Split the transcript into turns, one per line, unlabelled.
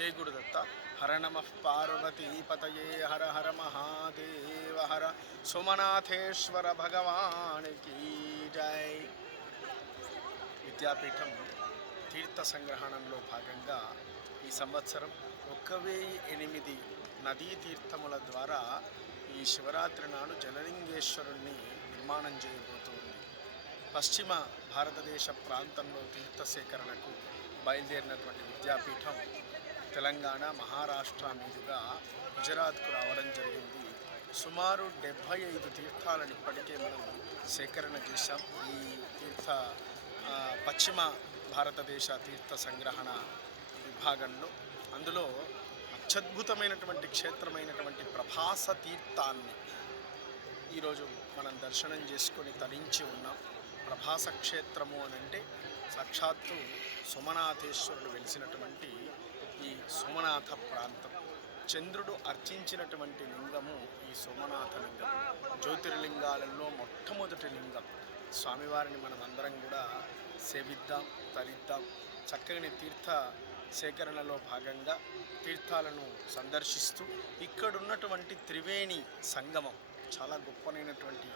జై గురుదత్త హర నమ పార్వతీపతయే హర హర మహాదేవ హర సోమనాథేశ్వర భగవానికి జై. విద్యాపీఠం తీర్థ సంగ్రహణంలో భాగంగా ఈ సంవత్సరం ఒక్క వెయ్యి ఎనిమిది నదీ తీర్థముల ద్వారా ఈ శివరాత్రి నాడు జలలింగేశ్వరుణ్ణి నిర్మాణం చేయబోతోంది. పశ్చిమ భారతదేశ ప్రాంతంలో తీర్థ సేకరణకు బయలుదేరినటువంటి విద్యాపీఠం తెలంగాణ మహారాష్ట్ర మీదుగా గుజరాత్కు రావడం జరిగింది. సుమారు డెబ్భై ఐదు తీర్థాలను ఇప్పటికే మనం సేకరణ చేశాం. ఈ తీర్థ పశ్చిమ భారతదేశ తీర్థ సంగ్రహణ విభాగంలో. అందులో అత్యద్భుతమైనటువంటి క్షేత్రమైనటువంటి ప్రభాస తీర్థాన్ని ఈరోజు మనం దర్శనం చేసుకొని తరించి ఉన్నాం. ప్రభాస క్షేత్రము అని అంటే సాక్షాత్తు సోమనాథేశ్వరుడు వెలిసినటువంటి సోమనాథ ప్రాంతం. చంద్రుడు అర్చించినటువంటి లింగము ఈ సోమనాథ లింగం. జ్యోతిర్లింగాలలో మొట్టమొదటి లింగం. స్వామివారిని మనం అందరం కూడా సేవిద్దాం తరిద్దాం. చక్కని తీర్థ సేకరణలో భాగంగా తీర్థాలను సందర్శిస్తూ ఇక్కడున్నటువంటి త్రివేణి సంగమం. చాలా గొప్పనైనటువంటి